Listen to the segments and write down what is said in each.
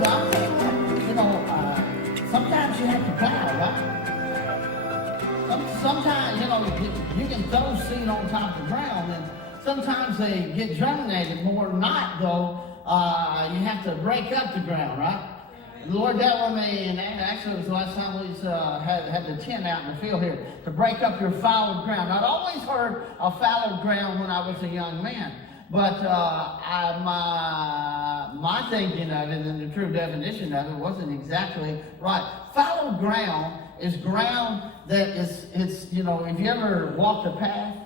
But I'll tell you what, sometimes you have to plow, right? Sometimes, you can throw seed on top of the ground, and sometimes they get germinated. More than not, though, you have to break up the ground, right? The Lord dealt with me, and actually it was the last time we had the tent out in the field here, to break up your fallow ground. I'd always heard of fallow ground when I was a young man, but my thinking of it and the true definition of it wasn't exactly right. Fallow ground is ground that if you ever walked a path.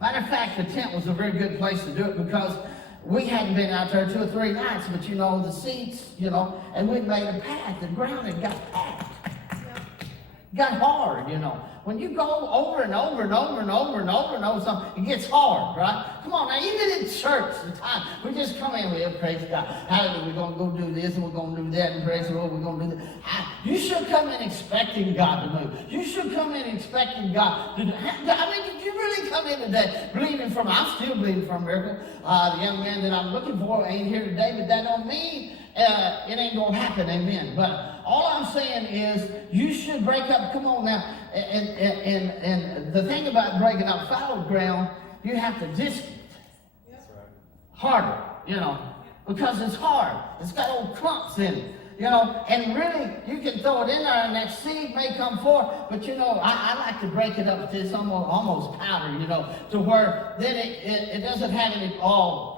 Matter of fact, the tent was a very good place to do it because we hadn't been out there 2 or 3 nights, but the seats, and we made a path. The ground had got packed. Got hard, When you go over and over and over and over and over and over something, it gets hard, right? Come on, now, even in church, the time, we just come in, we praise God. Hallelujah, we're going to go do this and we're going to do that, and praise the Lord, we're going to do that. You should come in expecting God to move. You should come in expecting God to do. Did you really come in today believing I'm still believing for a miracle. The young man that I'm looking for ain't here today, but that don't mean it ain't going to happen, amen. But all I'm saying is you should break up, come on now, and the thing about breaking up fallow ground, you have to disc it. That's right. Harder, because it's hard. It's got old clumps in it. And really, you can throw it in there and that seed may come forth, but I like to break it up to this almost powder, to where then it doesn't have any,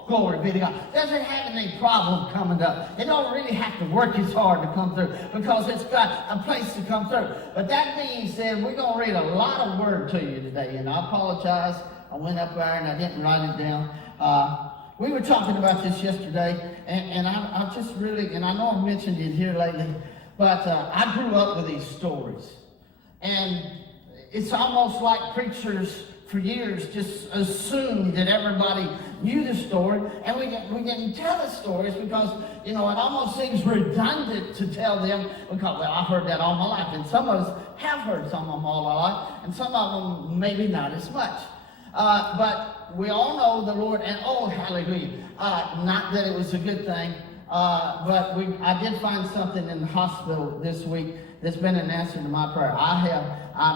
glory be to God, doesn't have any problem coming up. It don't really have to work as hard to come through because it's got a place to come through. But that being said, we're going to read a lot of word to you today, and I apologize. I went up there and I didn't write it down. We were talking about this yesterday, and I just really, and I know I've mentioned it here lately, but I grew up with these stories. And it's almost like preachers for years just assumed that everybody knew the story, and we didn't tell the stories because, it almost seems redundant to tell them because, well, I've heard that all my life, and some of us have heard some of them all our life, and some of them maybe not as much. But we all know the Lord, and hallelujah. Not that it was a good thing, but I did find something in the hospital this week that's been an answer to my prayer. I'm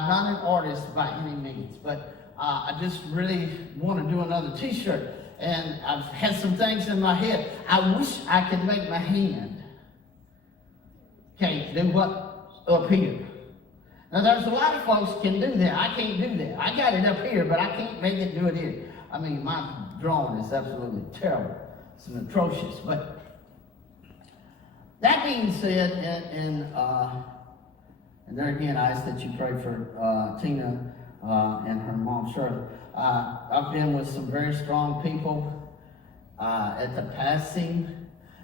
not an artist by any means, but I just really want to do another t-shirt. And I've had some things in my head. I wish I could make my hand do what up here. Now, there's a lot of folks can do that. I can't do that. I got it up here, but I can't make it do it here. I mean, my drawing is absolutely terrible. It's atrocious. But that being said, and there again, I ask that you pray for Tina and her mom, Shirley. I've been with some very strong people at the passing,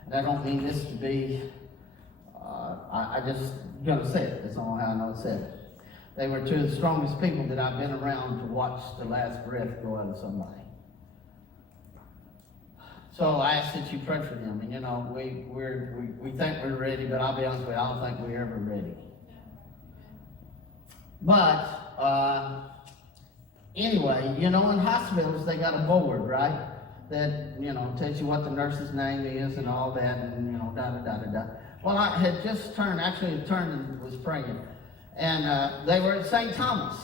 and I don't mean this to be, I just going to say it. That's all how I know it's said. They were two of the strongest people that I've been around to watch the last breath go out of somebody. So I ask that you pray for them. And we think we're ready, but I'll be honest with you, I don't think we're ever ready. But anyway, in hospitals they got a board, right? That tells you what the nurse's name is and all that, and da. Well, I had just turned and was praying. And they were at St. Thomas.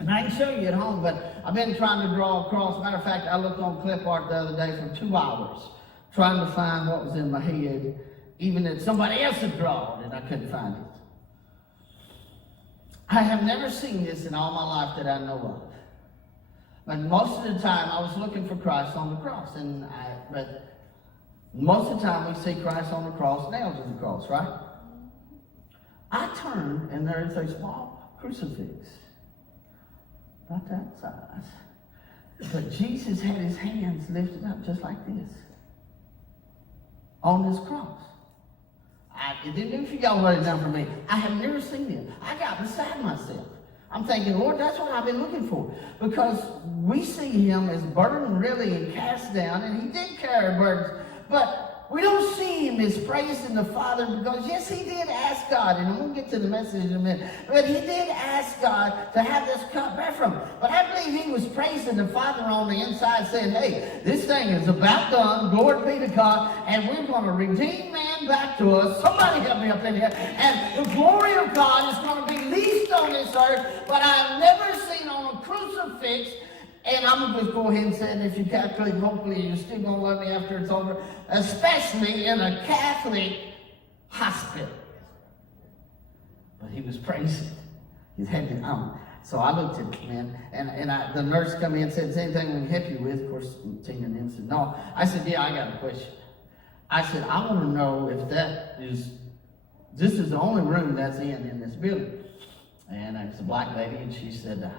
And I can show you at home, but I've been trying to draw a cross. Matter of fact, I looked on clip art the other day for 2 hours, trying to find what was in my head, even that somebody else had drawn, and I couldn't find it. I have never seen this in all my life that I know of. But most of the time, I was looking for Christ on the cross. But most of the time, we see Christ on the cross, nailed to the cross, right? I turned, and there's a small crucifix. Not that size. But Jesus had his hands lifted up just like this. On this cross. It didn't do for y'all what it done for me. I have never seen it. I got beside myself. I'm thinking, Lord, that's what I've been looking for. Because we see him as burdened really and cast down, and he did carry burdens. But we don't see him Nicodemus is praising the Father because, yes, he did ask God, and we'll get to the message in a minute, but he did ask God to have this cup back from him. But I believe he was praising the Father on the inside, saying, hey, this thing is about done, glory be to God, and we're going to redeem man back to us. Somebody help me up in here. And the glory of God is going to be least on this earth, but I've never seen on a crucifix. And I'm going to just go ahead and say, and if you calculate, hopefully you're still going to love me after it's over, especially in a Catholic hospital. But he was praising. He had it on. So I looked at him, and the nurse come in and said, is there anything we can help you with? Of course, Tina and him said, no. I said, yeah, I got a question. I said, I want to know if this is the only room that's in this building. And it's a black lady, and she said,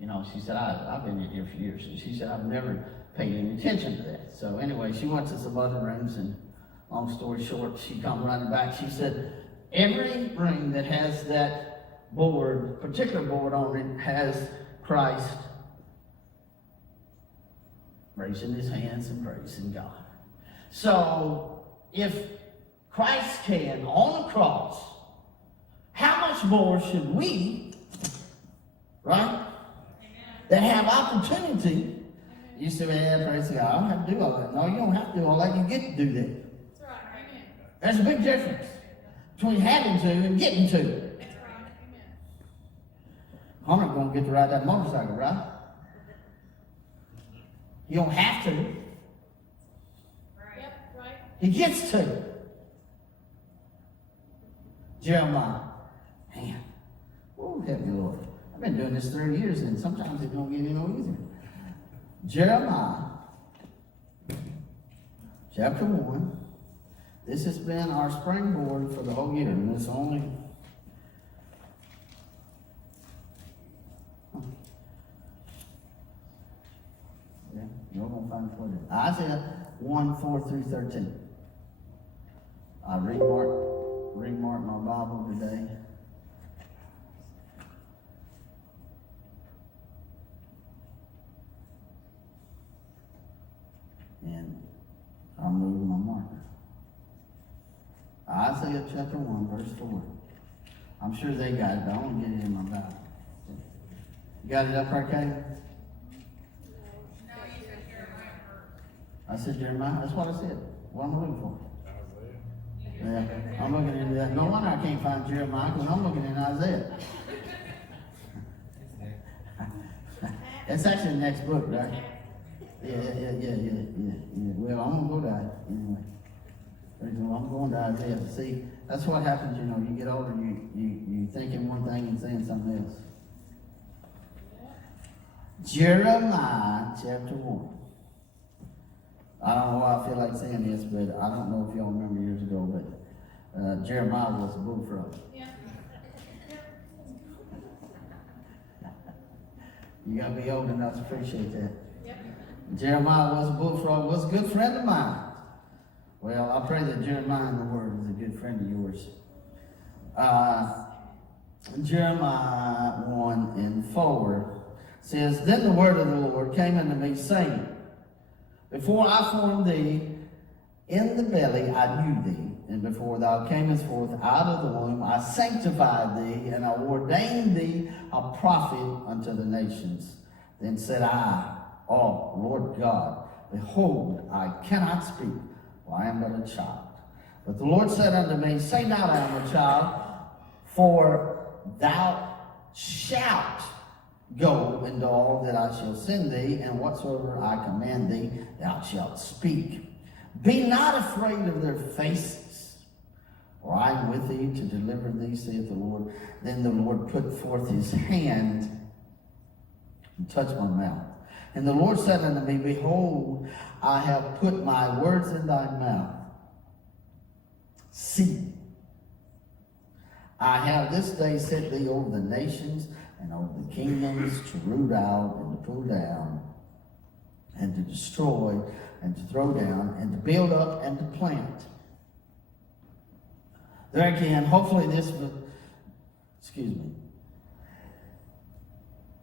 I've been in here for years. And she said, I've never paid any attention to that. So anyway, she went to some other rooms, and long story short, she come running back. She said, every room that has that particular board on it, has Christ raising his hands and praising God. So if Christ can on the cross, how much more should we, right? That have opportunity. You say, well, praise God, I don't have to do all that. No, you don't have to do all that. You get to do that. That's right. Amen. There's a big difference between having to and getting to. That's right. Amen. I'm not going to get to ride that motorcycle, right? You don't have to. Right. Yep, right. He gets to. Jeremiah. Man. Oh, help me, Lord. I've been doing this 30 years, and sometimes it don't get any easier. Jeremiah, chapter 1. This has been our springboard for the whole year, and it's only... Yeah, you're going to find it for it. Isaiah 1, 4 through 13. I remarked my Bible today. And I'll move my marker. Isaiah chapter 1, verse 4. I'm sure they got it, but I want to get it in my Bible. You got it up there, Kay? No, you said Jeremiah first. I said Jeremiah? That's what I said. What am I looking for? Isaiah. Yeah, I'm looking into that. No wonder I can't find Jeremiah, because I'm looking in Isaiah. It's actually the next book, right? Yeah. Well, I'm going to go to it anyway. I'm going to Isaiah. See, that's what happens, you get older, you thinking one thing and saying something else. Jeremiah chapter 1. I don't know why I feel like saying this, but I don't know if y'all remember years ago, but Jeremiah was a bullfrog. Yeah. You got to be old enough to appreciate that. Jeremiah was a bullfrog, was a good friend of mine. Well, I pray that Jeremiah in the Word is a good friend of yours. Jeremiah 1 and 4 says, Then the word of the Lord came unto me, saying, Before I formed thee in the belly, I knew thee. And before thou camest forth out of the womb, I sanctified thee, and I ordained thee a prophet unto the nations. Then said I, Oh, Lord God, behold, I cannot speak, for I am but a child. But the Lord said unto me, Say not, I am a child, for thou shalt go into all that I shall send thee, and whatsoever I command thee, thou shalt speak. Be not afraid of their faces, for I am with thee to deliver thee, saith the Lord. Then the Lord put forth his hand and touched my mouth. And the Lord said unto me, Behold, I have put my words in thy mouth. See, I have this day set thee over the nations and over the kingdoms, to root out and to pull down, and to destroy and to throw down, and to build up and to plant. There again, hopefully this will, excuse me.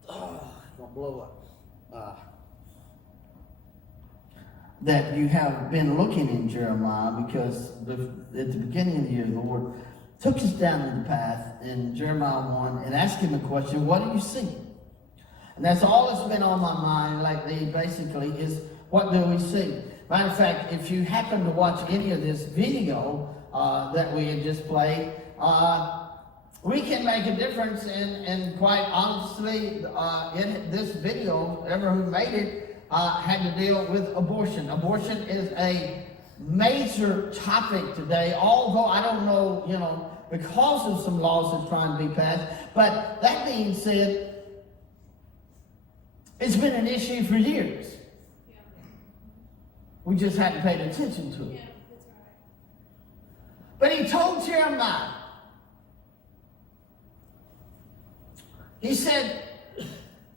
Oh, it's going to blow up. that you have been looking in Jeremiah, because at the beginning of the year, the Lord took us down to the path in Jeremiah 1 and asked him a question, what do you see? And that's all that's been on my mind lately, basically, is what do we see? Matter of fact, if you happen to watch any of this video that we had just played, we can make a difference, and quite honestly, in this video, whoever who made it had to deal with abortion. Abortion is a major topic today, although I don't know, because of some laws that's trying to be passed. But that being said, it's been an issue for years. Yeah. We just hadn't paid attention to it. Yeah, that's right. But he told Jeremiah, he said,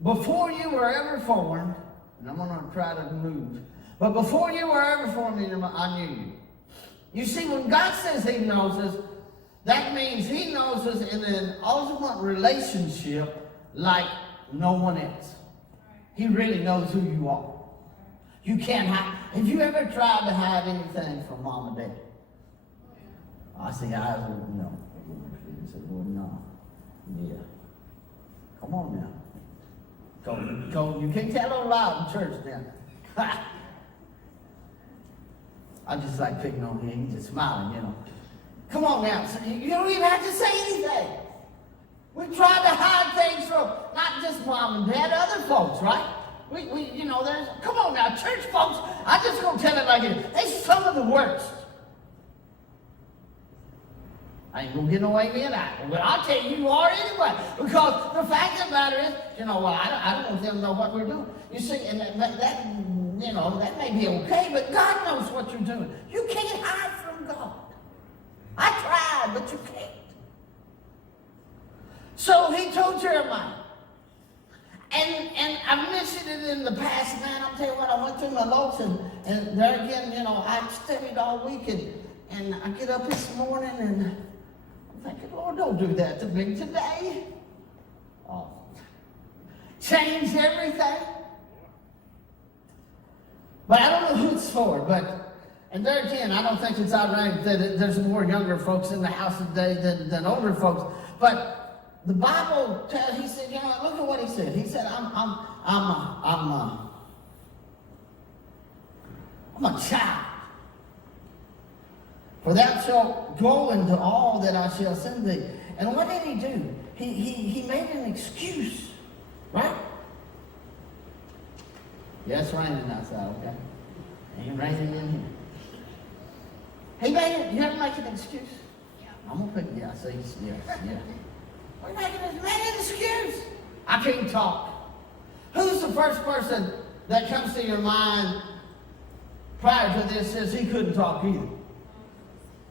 before you were ever formed, and I'm going to try to move, but before you were ever formed, I knew you. You see, when God says he knows us, that means he knows us in an ultimate relationship like no one else. He really knows who you are. You can't hide. Have you ever tried to hide anything from mom and dad? I see eyes, said, well, no. Yeah. Come on now. Go. You can't tell no lie in church now. I just like picking on him. He's just smiling, Come on now. You don't even have to say anything. We try to hide things from not just mom and dad, other folks, right? Come on now, church folks, I'm just going to tell it like it is. They're some of the worst. I ain't going to get away with that. But I'll tell you, you are anyway. Because the fact of the matter is, I don't want them to know what we're doing. You see, and that may be okay, but God knows what you're doing. You can't hide from God. I tried, but you can't. So he told Jeremiah, and I've mentioned it in the past, man. I'll tell you what, I went through my notes, and there again, I studied all week, and I get up this morning, and I'm thinking, Lord, don't do that to me today. Oh, change everything. But I don't know who it's for, and there again, I don't think it's outrageous that there's more younger folks in the house today than older folks, but the Bible tells, he said, look at what he said. He said, I'm a child. For thou shalt go into all that I shall send thee. And what did he do? He made an excuse, right? Yeah, it's raining outside, okay? Ain't raining in here. He made it. You ever make an excuse? Yeah. I'm gonna pick. Yeah. See. Yeah. We're making an excuse. I can't talk. Who's the first person that comes to your mind prior to this says he couldn't talk either?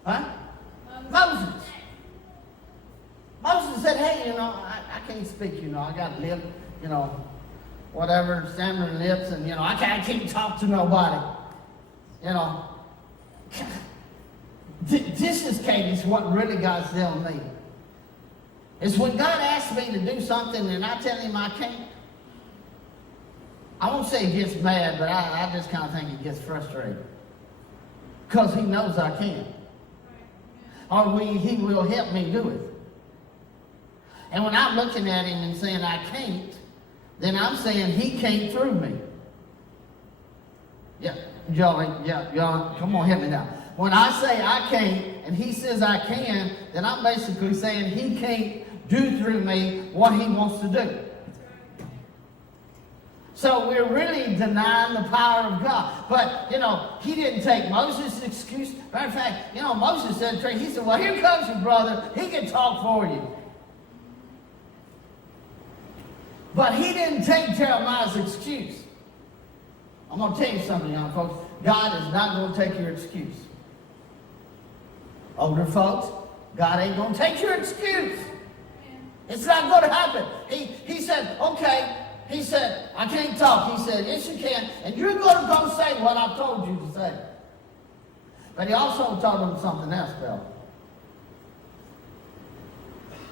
Huh? Moses. Moses said, hey, I can't speak, I got lip, whatever, stammering lips, and, I can't talk to nobody. This is, Katie's, what really God's telling me. It's when God asks me to do something and I tell him I can't. I won't say he gets mad, but I just kind of think he gets frustrated. Because he knows I can't. Or he will help me do it. And when I'm looking at him and saying I can't, then I'm saying he can't through me. Yeah, y'all, come on, help me now. When I say I can't and he says I can, then I'm basically saying he can't do through me what he wants to do. So we're really denying the power of God. But, he didn't take Moses' excuse. Matter of fact, Moses said, he said, well, here comes your brother. He can talk for you. But he didn't take Jeremiah's excuse. I'm going to tell you something, young folks. God is not going to take your excuse. Older folks, God ain't going to take your excuse. It's not going to happen. He said, okay. He said, I can't talk. He said, yes, you can. And you're going to go say what I've told you to say. But he also told them something else, Bill.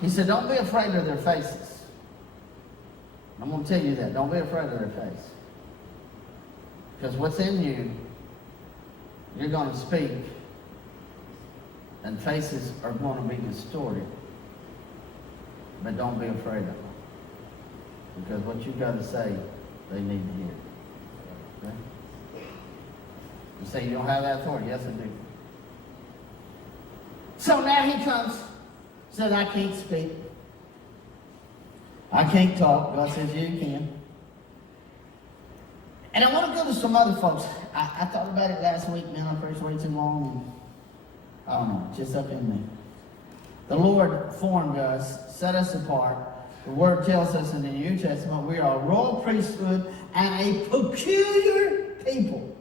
He said, don't be afraid of their faces. I'm going to tell you that. Don't be afraid of their face. Because what's in you you're going to speak, and faces are going to be distorted. But don't be afraid of them. Because what you've got to say, they need to hear. Okay? You say you don't have that authority. Yes, I do. So now he comes, says, I can't speak. I can't talk. God says, you can. And I want to go to some other folks. I thought about it last week, man. I preached way too long. And I don't know, just up in me. The Lord formed us, set us apart. The Word tells us in the New Testament we are a royal priesthood and a peculiar people.